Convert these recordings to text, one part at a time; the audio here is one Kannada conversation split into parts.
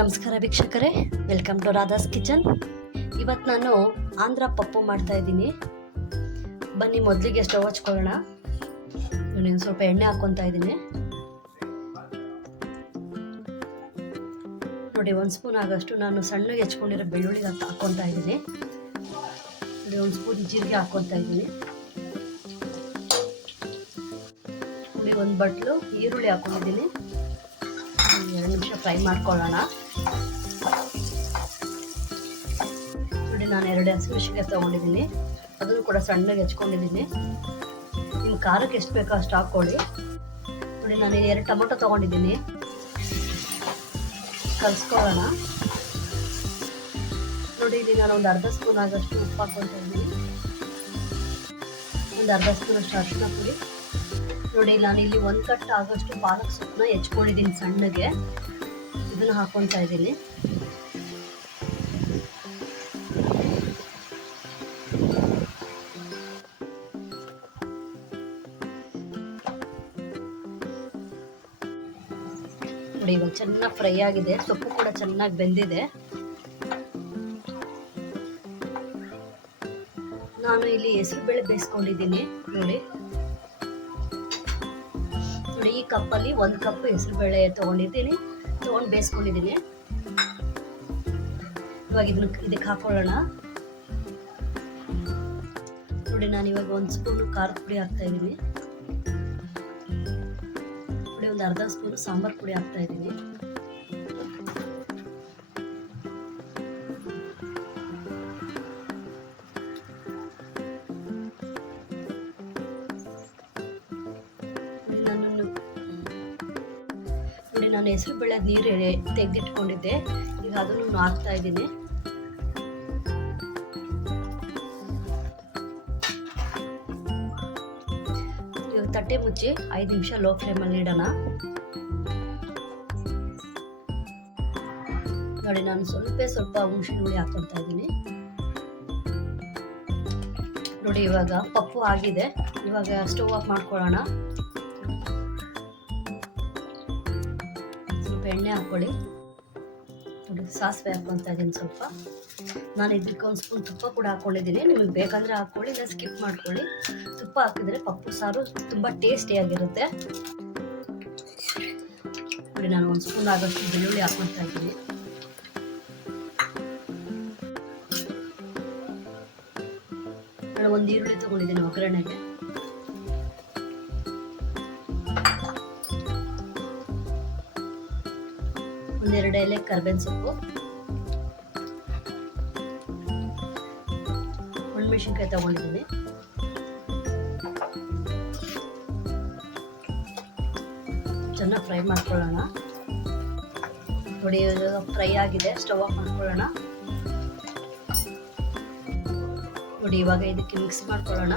ನಮಸ್ಕಾರ ವೀಕ್ಷಕರೇ, ವೆಲ್ಕಮ್ ಟು ರಾಧಾಸ್ ಕಿಚನ್. ಇವತ್ತು ನಾನು ಆಂಧ್ರ ಪಪ್ಪು ಮಾಡ್ತಾ ಇದ್ದೀನಿ. ಬನ್ನಿ ಮೊದಲಿಗೆ ಸ್ಟವ್ ಹಚ್ಕೊಳ್ಳೋಣ. ನಾನು ಸ್ವಲ್ಪ ಎಣ್ಣೆ ಹಾಕ್ಕೊತಾ ಇದ್ದೀನಿ. ನೋಡಿ, 1 ಸ್ಪೂನ್ ಆಗಷ್ಟು ನಾನು ಸಣ್ಣಗೆ ಹೆಚ್ಕೊಂಡಿರೋ ಬೆಳ್ಳುಳ್ಳಿ ಹಾಕ್ಕೊತಾ ಇದ್ದೀನಿ. ನೋಡಿ, 1 ಸ್ಪೂನ್ ಜೀರಿಗೆ ಹಾಕ್ಕೊತಾ ಇದ್ದೀನಿ. ನೋಡಿ, 1 ಬಟ್ಲು ಈರುಳ್ಳಿ ಹಾಕ್ಕೊಂಡಿದ್ದೀನಿ. 2 ನಿಮಿಷ ಫ್ರೈ ಮಾಡ್ಕೊಳ್ಳೋಣ. ನೋಡಿ, ನಾನು 2 ಹಸಿಮೆಣಸಿನಕಾಯಿ ತೊಗೊಂಡಿದ್ದೀನಿ. ಅದನ್ನು ಕೂಡ ಸಣ್ಣಗೆ ಹೆಚ್ಕೊಂಡಿದ್ದೀನಿ. ನಿಮ್ಮ ಖಾರಕ್ಕೆ ಎಷ್ಟು ಬೇಕೋ ಅಷ್ಟು ಹಾಕ್ಕೊಳ್ಳಿ. ನೋಡಿ, ನಾನು 2 ಟೊಮೊಟೊ ತೊಗೊಂಡಿದ್ದೀನಿ. ಕಲಿಸ್ಕೊಳ್ಳೋಣ. ನೋಡಿ, ಇಲ್ಲಿ ನಾನು ಒಂದು ಅರ್ಧ ಸ್ಪೂನ್ ಆಗಷ್ಟು ಉಪ್ಪು ಹಾಕ್ಕೊತಾ ಇದ್ದೀನಿ. ಒಂದು ಅರ್ಧ ಸ್ಪೂನಷ್ಟು ಅರಿಶಿನ ಪುಡಿ. ನೋಡಿ, ನಾನು ಇಲ್ಲಿ 1 ಕಟ್ ಆಗಷ್ಟು ಪಾಲಕ್ ಸೊಪ್ಪನ್ನ ಹೆಚ್ಕೊಂಡಿದ್ದೀನಿ ಸಣ್ಣಗೆ. ಇದನ್ನು ಹಾಕ್ಕೊತಾ ಇದ್ದೀನಿ. ನೋಡಿ, ಇವಾಗ ಚೆನ್ನಾಗಿ ಫ್ರೈ ಆಗಿದೆ. ಸೊಪ್ಪು ಕೂಡ ಚೆನ್ನಾಗಿ ಬೆಂದಿದೆ. ನಾನು ಇಲ್ಲಿ ಹೆಸರುಬೇಳೆ ಬೇಯಿಸ್ಕೊಂಡಿದ್ದೀನಿ. ನೋಡಿ, ಈ ಕಪ್ಪಲ್ಲಿ 1 ಕಪ್ ಹೆಸರುಬೇಳೆ ತೊಗೊಂಡು ಬೇಯಿಸ್ಕೊಂಡಿದ್ದೀನಿ. ಇವಾಗ ಇದಕ್ಕೆ ಹಾಕೊಳ್ಳೋಣ. ನೋಡಿ, ನಾನು ಇವಾಗ 1 ಸ್ಪೂನ್ ಖಾರದ ಪುಡಿ ಹಾಕ್ತಾ ಇದ್ದೀನಿ. ನೋಡಿ, ಒಂದು ಅರ್ಧ ಸ್ಪೂನ್ ಸಾಂಬಾರ್ ಪುಡಿ ಹಾಕ್ತಾ ಇದ್ದೀನಿ. ನಾನು ಹೆಸರು ಬೇಳೆ ನೀರು ತೆಗೆದಿಟ್ಕೊಂಡಿದ್ದೆ. ಈಗ ಅದನ್ನು ಹಾಕ್ತಾ ಇದ್ದೀನಿ. ಇವಾಗ ತಟ್ಟೆ ಮುಚ್ಚಿ 5 ನಿಮಿಷ ಲೋ ಫ್ಲೇಮಲ್ಲಿ ಇಡೋಣ. ನೋಡಿ, ನಾನು ಸ್ವಲ್ಪ ಹುಣಸೆ ಹುಳಿ ಹಾಕ್ಕೊತಾ ಇದ್ದೀನಿ. ನೋಡಿ, ಇವಾಗ ಪಪ್ಪು ಆಗಿದೆ. ಇವಾಗ ಸ್ಟವ್ ಆಫ್ ಮಾಡ್ಕೊಳ್ಳೋಣ. ಎಣ್ಣೆ ಹಾಕ್ಕೊಳ್ಳಿ. ನೋಡಿ, ಸಾಸಿವೆ ಹಾಕ್ಕೊತಾ ಇದ್ದೀನಿ ಸ್ವಲ್ಪ. ನಾನು ಇದಕ್ಕೆ 1 ಸ್ಪೂನ್ ತುಪ್ಪ ಕೂಡ ಹಾಕ್ಕೊಂಡಿದ್ದೀನಿ. ನಿಮಗೆ ಬೇಕಂದರೆ ಹಾಕ್ಕೊಳ್ಳಿ, ಇಲ್ಲ ಸ್ಕಿಪ್ ಮಾಡ್ಕೊಳ್ಳಿ. ತುಪ್ಪ ಹಾಕಿದರೆ ಪಪ್ಪು ಸಾರು ತುಂಬ ಟೇಸ್ಟಿಯಾಗಿರುತ್ತೆ. ನೋಡಿ, ನಾನು 1 ಸ್ಪೂನ್ ಆಗೋಷ್ಟು ಬೆಳ್ಳುಳ್ಳಿ ಹಾಕ್ಕೊತಾ ಇದ್ದೀನಿ. ನಾನು 1 ಈರುಳ್ಳಿ ತೊಗೊಂಡಿದ್ದೀನಿ ಒಗ್ಗರಣೆಗೆ. ಒಂದೆರಡು ಎಲೆ ಕರ್ಬೇವಿನ ಸೊಪ್ಪು, ಒಣಮೆಣಸಿನ್ಕಾಯಿ ತಗೊಂಡಿದ್ದೀನಿ. ಚೆನ್ನಾಗಿ ಫ್ರೈ ಮಾಡ್ಕೊಳ್ಳೋಣ. ನೋಡಿ, ಫ್ರೈ ಆಗಿದೆ. ಸ್ಟವ್ ಆಫ್ ಮಾಡ್ಕೊಳ್ಳೋಣ. ನೋಡಿ, ಇವಾಗ ಇದಕ್ಕೆ ಮಿಕ್ಸ್ ಮಾಡ್ಕೊಳ್ಳೋಣ.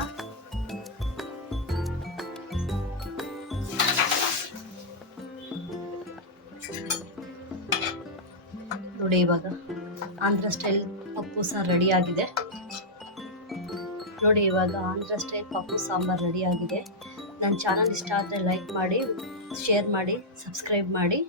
ನೋಡಿ, ಇವಾಗ ಆಂಧ್ರ ಸ್ಟೈಲ್ ಪಪ್ಪು ಸಾರು ರೆಡಿ ಆಗಿದೆ. ನೋಡಿ, ಇವಾಗ ಆಂಧ್ರ ಸ್ಟೈಲ್ ಪಪ್ಪು ಸಾಂಬಾರು ರೆಡಿ ಆಗಿದೆ. ನನ್ನ ಚಾನಲ್ ಇಷ್ಟ ಆದರೆ ಲೈಕ್ ಮಾಡಿ, ಶೇರ್ ಮಾಡಿ, ಸಬ್ಸ್ಕ್ರೈಬ್ ಮಾಡಿ.